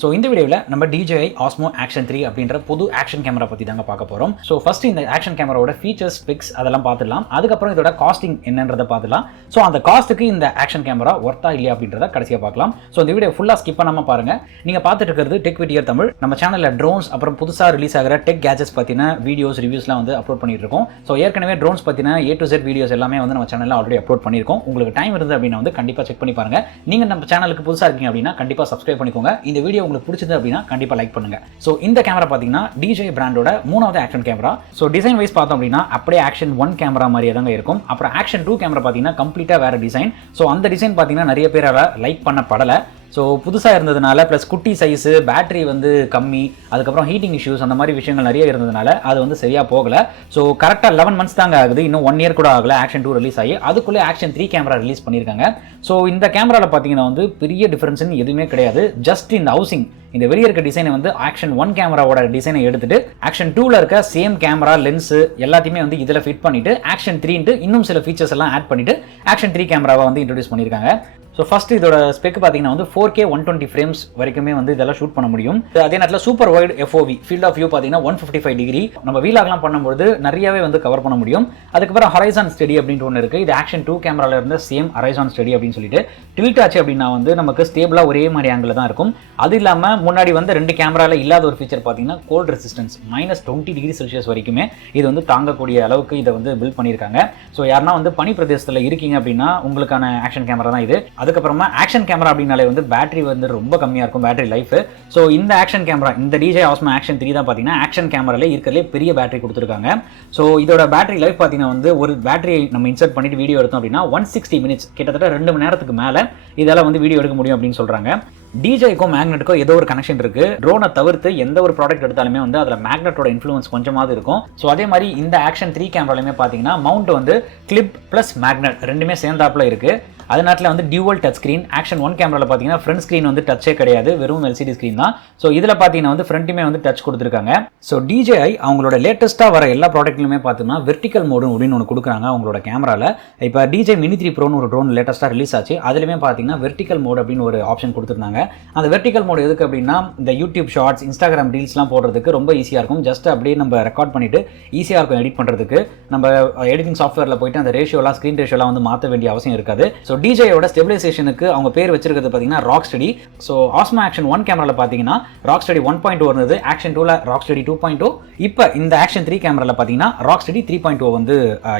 So இந்த வீடியோவில் நம்ம DJI Osmo Action 3 அப்படின்ற புது ஆக்ஷன் கேமரா பற்றி தாங்க பார்க்க போகிறோம். ஸோ ஃபர்ஸ்ட் இந்த ஆக்ஷன் கேமராவோட ஃபீச்சர்ஸ், ஸ்பெக்ஸ் அதெல்லாம் பார்த்துடலாம். அதுக்கப்புறம் இதோட காஸ்டிங் என்னன்றதை பார்த்துலாம். ஸோ அந்த காஸ்ட்டுக்கு இந்த ஆக்ஷன் கேமரா ஒர்த்தா இல்லையா அப்படின்றத கடைசியாக பார்க்கலாம். ஸோ இந்த வீடியோ ஃபுல்லாக ஸ்கிப் பண்ணாமல் பாருங்கள். நீங்கள் பார்த்துட்டு இருக்கிறது டெக் விடியர் தமிழ். நம்ம சேனலில் ட்ரோன்ஸ் அப்புறம் புதுசாக ரிலீஸ் ஆகிற டெக் கேஜெட்ஸ் பற்றின வீடியோஸ் ரிவ்யூஸ்லாம் வந்து அப்லோட் பண்ணிட்டு இருக்கோம். ஸோ ஏற்கனவே ட்ரோன்ஸ் பற்றின A to Z வீடியோஸ் எல்லாமே வந்து நம்ம சேனலில் ஆல்ரெடி அப்லோட் பண்ணியிருக்கோம். உங்களுக்கு டைம் இருந்தது அப்படின்னா வந்து கண்டிப்பாக செக் பண்ணி பாருங்கள். நீங்கள் நம்ம சேனலுக்கு புதுசாக இருக்கீங்க அப்படின்னா கண்டிப்பாக சப்ஸ்கிரைப் பண்ணிக்கோங்க. இந்த வீடியோ உங்களுக்கு பிடிச்சது அப்படின்னா கண்டிப்பா லைக் பண்ணுங்க. சோ இந்த கேமரா பாத்தீங்கன்னா DJI பிராண்டோட மூணாவது action camera. So design wise பார்த்தோம் அப்படின்னா அப்படியே ஆக்ஷன் 1 கேமரா மாதிரியே தாங்க இருக்கும். அப்புறம் ஆக்ஷன் 2 கேமரா பாத்தீங்கன்னா கம்ப்ளீட்டா வேற டிசைன். சோ அந்த டிசைன் பாத்தீங்கன்னா நிறைய பேரால லைக் பண்ணப்படல. ஸோ புதுசாக இருந்ததுனால ப்ளஸ் குட்டி சைஸு, பேட்டரி வந்து கம்மி, அதுக்கப்புறம் ஹீட்டிங் இஷ்யூஸ் அந்த மாதிரி விஷயங்கள் நிறைய இருந்ததுனால அது வந்து சரியாக போகலை. ஸோ கரெக்டாக 11 மந்த்ஸ் தாங்க ஆகுது, இன்னும் 1 இயர் கூட ஆகலை ஆக்ஷன் 2 ரிலீஸ் ஆகி. அதுக்குள்ளே ஆக்ஷன் 3 கேமரா ரிலீஸ் பண்ணியிருக்காங்க. ஸோ இந்த கேமராவில் பார்த்தீங்கன்னா வந்து பெரிய டிஃபரன்ஸ்னு எதுவுமே கிடையாது. ஜஸ்ட் இந்த ஹவுசிங், இந்த வெளியே இருக்க டிசைனை வந்து ஆக்ஷன் 1 கேமராவோட டிசைனை எடுத்துட்டு ஆக்ஷன் 2ல இருக்க சேம் கேமரா, லென்ஸு எல்லாத்தையுமே வந்து இதில் ஃபிட் பண்ணிட்டு ஆக்ஷன் 3 இன்னும் சில ஃபீச்சர்ஸ் எல்லாம் ஆட் பண்ணிட்டு ஆக்ஷன் 3 கேமராவை வந்து இன்ட்ரோடியூஸ் பண்ணியிருக்காங்க. ஸோ ஃபர்ஸ்ட் இதோட ஸ்பெக் பார்த்தீங்கன்னா வந்து 4K 120 ஃப்ரேம்ஸ் வரைக்குமே வந்து இதெல்லாம் ஷூட் பண்ண முடியும். அதே நேரத்தில் super wide FOV field of view பார்த்தீங்கன்னா 155 டிகிரி நம்ம வீலாக்லாம் பண்ணும்போது நிறையவே வந்து கவர் பண்ண முடியும். அதுக்கப்புறம் ஹரைசான் ஸ்டடி அப்படின்ட்டு ஒன்று இருக்குது. இது ஆக்ஷன் 2 கேமரால இருந்த சேம் ஹரைசான் ஸ்டடி அப்படின்னு சொல்லிட்டு டில்ட் ஆச்சு அப்படின்னா வந்து நமக்கு ஸ்டேபிளாக ஒரே மாதிரி ஆங்கிள் தான் இருக்கும். அது இல்லாமல் முன்னாடி வந்து 2 கேமராவில் இல்லாத ஒரு ஃபீச்சர் பார்த்தீங்கன்னா கோல்ட் ரெசிஸ்டன்ஸ் -20 டிகிரி செல்சியஸ் வரைக்குமே இது வந்து தாங்கக்கூடிய அளவுக்கு இதை வந்து பில்ட் பண்ணியிருக்காங்க. ஸோ யாருன்னா வந்து பனி பிரதேசத்தில் இருக்கீங்க அப்படின்னா உங்களுக்கான ஆக்ஷன் கேமரா தான் இது. அதுக்கப்புறமா ஆக்ஷன் கேமரா அப்படின்னாலே வந்து பேட்டரி வந்து ரொம்ப கம்மியாக இருக்கும், பேட்டரி லைஃப். ஸோ இந்த ஆக்ஷன் கேமரா, இந்த DJI Osmo Action 3 தான் பார்த்தீங்கன்னா ஆக்ஷன் கேமராலே இருக்கிறதுலே பெரிய பேட்டரி கொடுத்துருக்காங்க. ஸோ இதோட பேட்டரி லைஃப் பார்த்தீங்கன்னா வந்து ஒரு பேட்டரியை நம்ம இன்சர்ட் பண்ணிட்டு வீடியோ எடுத்தோம் அப்படின்னா 160 மினிட்ஸ், கிட்டத்தட்ட 2 மணி நேரத்துக்கு மேலே இதெல்லாம் வந்து வீடியோ எடுக்க முடியும் அப்படின்னு சொல்கிறாங்க. DJIக்கும் மேக்னெட்டுக்கும் ஏதோ ஒரு கனெக்ஷன் இருக்கு. ட்ரோனை தவிர்த்து எந்த ஒரு ப்ராடக்ட் எடுத்தாலுமே வந்து அதில் மேக்னெட்டோட இன்ஃப்ளூயன்ஸ் கொஞ்சமாவது இருக்கும். ஸோ அதே மாதிரி இந்த ஆக்ஷன் 3 கேமராலுமே பார்த்தீங்கன்னா மவுண்ட் வந்து கிளிப் ப்ளஸ் மேக்னெட் ரெண்டுமே சேர்ந்தாப்புல இருக்கு. அதனால வந்து டியூவல் டச் ஸ்க்ரீன். ஆக்ஷன் 1 கேமராவில் பார்த்தீங்கன்னா ஃப்ரண்ட் ஸ்க்ரீன் வந்து டச்சே கிடையாது, வெறும் LCD ஸ்க்ரீன் தான். ஸோ இதில் பார்த்தீங்கன்னா வந்து ஃப்ரண்ட்டுமே வந்து டச் கொடுத்துருக்காங்க. ஸோ DJI அவங்களோட லேட்டஸ்ட்டாக வர எல்லா ப்ராடக்ட்லையுமே பார்த்தீங்கன்னா வெர்டிக்கல் மோடு அப்படின்னு ஒன்று கொடுக்குறாங்க அவங்களோட கேமராவில். இப்போ DJI Mini 3 Proன்னு ஒரு ட்ரோன் லேட்டஸ்ட்டாக ரிலீஸ் ஆச்சு. அதுலேயுமே பார்த்தீங்கன்னா வெர்டிக்கல் மோட் அப்படின்னு ஒரு ஆப்ஷன் கொடுத்துருந்தாங்க. அந்த வெர்டிக்கல் மோட் எதுக்கு அப்படின்னா இந்த யூடியூப் ஷார்ட்ஸ், இன்ஸ்டாகிராம் ரீல்ஸ்லாம் போடுறதுக்கு ரொம்ப ஈஸியாக இருக்கும். ஜஸ்ட் அப்படியே நம்ம ரெக்கார்ட் பண்ணிட்டு ஈஸியாக இருக்கும் எடிட் பண்ணுறதுக்கு. நம்ம எடிட்டிங் சாஃப்ட்வேரில் போயிட்டு அந்த ரேஷியோலாம், ஸ்க்ரீன் ரேஷியோலாம் வந்து மாற்ற வேண்டிய அவசியம் இருக்காது. ஸோ DJIயோட ஸ்டெபிலைசேஷனுக்கு அவங்க பேர் வச்சிருக்கிறது பார்த்தீங்கன்னா rock study. So Osmo Action 1 கேமராவில் பார்த்தீங்கன்னா ராக் ஸ்டடி 1.0 இருந்தது, ஆக்ஷன் 2ல ராக் ஸ்டடி 2.0. இப்போ இந்த ஆக்ஷன் 3 கேமராவில் பார்த்தீங்கன்னா ராக் ஸ்டடி 3.0 வந்து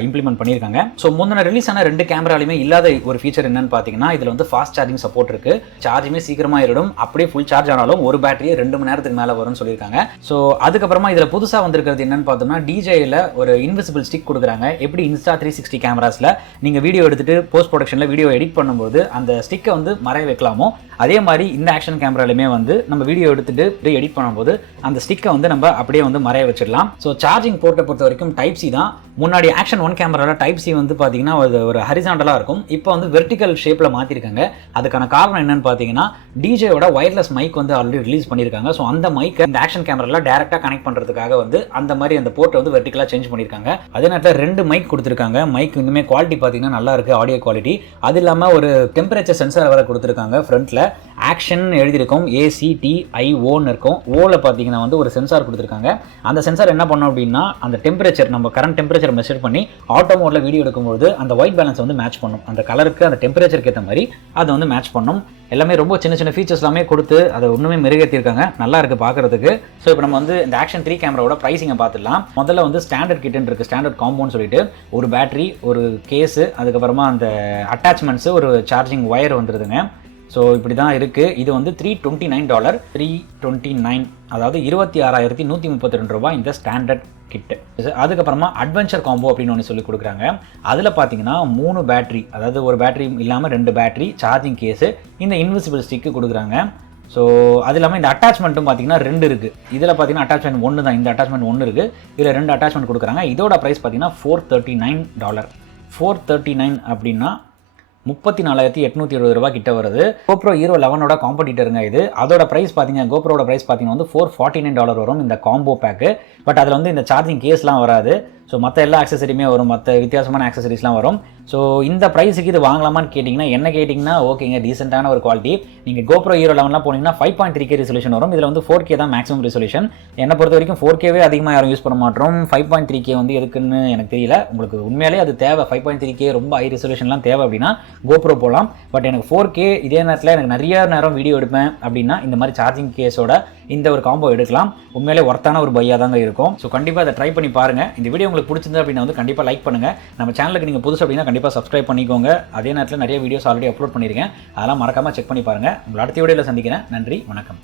இம்ப்ளிமெண்ட் பண்ணியிருக்காங்க. ஸோ முந்தின ரிலீஸ் ஆன 2 கேமராலையுமே இல்லாத ஒரு ஃபீச்சர் என்னன்னு பார்த்தீங்கன்னா இதில் வந்து ஃபாஸ்ட் சார்ஜிங் சப்போர்ட் இருக்கு. சார்ஜுமே சீக்கிரமாக ஏறிடும். அப்படியே ஃபுல் சார்ஜ் ஆனாலும் ஒரு பேட்டரியே 2 மணி நேரத்துக்கு மேலே வரும்னு சொல்லியிருக்காங்க. ஸோ அதுக்கப்புறமா இதில் புதுசாக வந்திருக்கிறது என்னன்னு பார்த்தோம்னா DJIல ஒரு இன்விசிபிள் ஸ்டிக் கொடுக்குறாங்க. எப்படி Insta 360 கேமராஸில் நீங்கள் வீடியோ எடுத்துட்டு போஸ்ட் ப்ரொடக்ஷனில் வீடியோ எடிட் பண்ணும்போது அந்த ஸ்டிக்கை வந்து மறைய வைக்கலாமோ, அதே மாதிரி இந்த ஆக்ஷன் கேமராலுமே வந்து நம்ம வீடியோ எடுத்துட்டு எடிட் பண்ணும்போது அந்த ஸ்டிக்கை வந்து நம்ம அப்படியே வந்து மறைய வச்சிடலாம். ஸோ சார்ஜிங் போர்ட்டை பொறுத்த வரைக்கும் டைப் சி தான். முன்னாடி ஆக்ஷன் 1 கேமராவில் டைப் சி வந்து பார்த்தீங்கன்னா ஒரு ஹரிசாண்டலாக இருக்கும். இப்போ வந்து வெர்டிக்கல் ஷேப்பில் மாற்றிருக்காங்க. அதுக்கான காரணம் என்னன்னு பார்த்தீங்கன்னா DJIயோட வயர்லெஸ் மைக் வந்து ஆல்ரெடி ரிலீஸ் பண்ணியிருக்காங்க. ஸோ அந்த மைக்கை இந்த ஆக்ஷன் கேமராவில் டேரெக்டாக கனெக்ட் பண்ணுறதுக்காக வந்து அந்த மாதிரி அந்த போர்ட்டை வந்து வெர்டிக்கலாக சேஞ்ச் பண்ணியிருக்காங்க. அதே நேரத்தில் 2 மைக் கொடுத்துருக்காங்க. மைக் இன்னுமே குவாலிட்டி பார்த்தீங்கன்னா நல்லா இருக்குது, ஆடியோ குவாலிட்டி. அது இல்லாமல் ஒரு டெம்பரேச்சர் சென்சார் வர கொடுத்துருக்காங்க. ஃப்ரண்ட்டில் ஆக்ஷன் எழுதியிருக்கும், ACTIOன்னு இருக்கும். ஓவில் பார்த்தீங்கன்னா வந்து ஒரு சென்சார் கொடுத்துருக்காங்க. அந்த சென்சார் என்ன பண்ணோம் அப்படின்னா அந்த டெம்பரேச்சர், நம்ம கரண்ட் டெம்பரேச்சர் மெஷர் பண்ணி ஆட்டோ மோடில் வீடியோ எடுக்கும்போது அந்த ஒயிட் பேலன்ஸ் வந்து மேட்ச் பண்ணும். அந்த கலருக்கு அந்த டெம்பரேச்சருக்கு ஏற்ற மாதிரி அதை வந்து மேட்ச் பண்ணும். எல்லாமே ரொம்ப சின்ன சின்ன ஃபீச்சர்ஸ் எல்லாமே கொடுத்து அதை ஒன்றுமே மெருகேற்றிருக்காங்க. நல்லா இருக்குது பார்க்குறதுக்கு. ஸோ இப்போ நம்ம வந்து இந்த ஆக்ஷன் 3 கேமராவோட ப்ரைஸிங்கை பார்த்துடலாம். முதல்ல வந்து ஸ்டாண்டர்ட் கிட்னு இருக்குது, ஸ்டாண்டர்ட் காம்போன்னு சொல்லிட்டு ஒரு பேட்டரி, ஒரு கேஸு, அதுக்கப்புறமா அந்த அட்டாச்மெண்ட்ஸு, ஒரு சார்ஜிங் ஒயர் வந்துடுதுங்க. ஸோ இப்படி தான் இருக்குது. இது வந்து $329, 329, அதாவது 26,132 ரூபாய் இந்த ஸ்டாண்டர்ட் கிட்டு. அதுக்கப்புறமா அட்வென்ச்சர் காம்போ அப்படின்னு ஒன்று சொல்லி கொடுக்குறாங்க. அதில் பார்த்தீங்கன்னா 3 பேட்டரி, அதாவது ஒரு பேட்டரி இல்லாமல் 2 பேட்டரி, சார்ஜிங் கேஸு, இந்த இன்விசிபிள் ஸ்டிக்கு கொடுக்குறாங்க. ஸோ அது இல்லாமல் இந்த அட்டாச்மெண்ட்டும் பார்த்தீங்கன்னா 2 இருக்குது. இதில் பார்த்தீங்கன்னா அட்டாச்மெண்ட் 1 தான், இந்த அட்டாச்மெண்ட் 1 இருக்குது, இதில் 2 அட்டாச்மெண்ட் கொடுக்குறாங்க. இதோட ப்ரைஸ் பார்த்தீங்கன்னா $439. 439 அப்படின்னா 34,870 ரூபாய் கிட்ட வருது. GoPro Hero 11ஓட காம்படிட்டருங்க இது. அதோட பிரைஸ் பார்த்தீங்கன்னா GoProட பிரைஸ் பார்த்தீங்கன்னா வந்து $449 வரும் இந்த காம்போ பேக்கு. பட் அதில் வந்து இந்த சார்ஜிங் கேஸ்லாம் வராது. ஸோ மற்ற எல்லா ஆக்சசரியுமே வரும், மற்ற வித்தியாசமான ஆக்சசரிஸ்லாம் வரும். ஸோ இந்த ப்ரைஸுக்கு இது வாங்கலாமான்னு கேட்டிங்கன்னா என்ன கேட்டிங்கன்னா ஓகேங்க, டீசென்ட்டான ஒரு குவாலிட்டி. நீங்கள் GoPro Hero 11 போனீங்கன்னா 5.3K ரெசல்யூஷன் வரும். இதில் வந்து 4K தான் மேக்ஸிமம் ரெசல்யூஷன். என்னை பொறுத்த வரைக்கும் 4Kவே அதிகமாக யாரும் யூஸ் பண்ண மாட்டோம். 5.3K வந்து எதுக்குன்னு எனக்கு தெரியல. உங்களுக்கு உண்மையிலே அது தேவை, 5.3K ரொம்ப ஹை ரெசல்யூஷன்லாம் தேவை அப்படின்னா GoPro போகலாம். பட் எனக்கு 4K இதே நேரத்தில் எனக்கு நிறைய நேரம் வீடியோ எடுப்பேன் அப்படின்னா இந்த மாதிரி சார்ஜிங் கேஸோட இந்த ஒரு காம்போ எடுக்கலாம். உண்மையிலே ஒர்த்தான ஒரு பையாக தாங்க இருக்கும். ஸோ கண்டிப்பாக அதை ட்ரை பண்ணி பாருங்கள். இந்த வீடியோ உங்களுக்கு பிடிச்சிருந்தது அப்படின்னா வந்து கண்டிப்பாக லைக் பண்ணுங்கள். நம்ம சேனலுக்கு நீங்கள் புதுசு அப்படின்னா கண்டிப்பாக சப்ஸ்கிரைப் பண்ணிக்கோங்க. அதே நேரத்தில் நிறைய வீடியோஸ் ஆல்ரெடி அப்லோட் பண்ணியிருக்கேன், அதெல்லாம் மறக்காமல் செக் பண்ணி பாருங்கள். உங்களை அடுத்த வீடியோவில் சந்திக்கிறேன். நன்றி, வணக்கம்.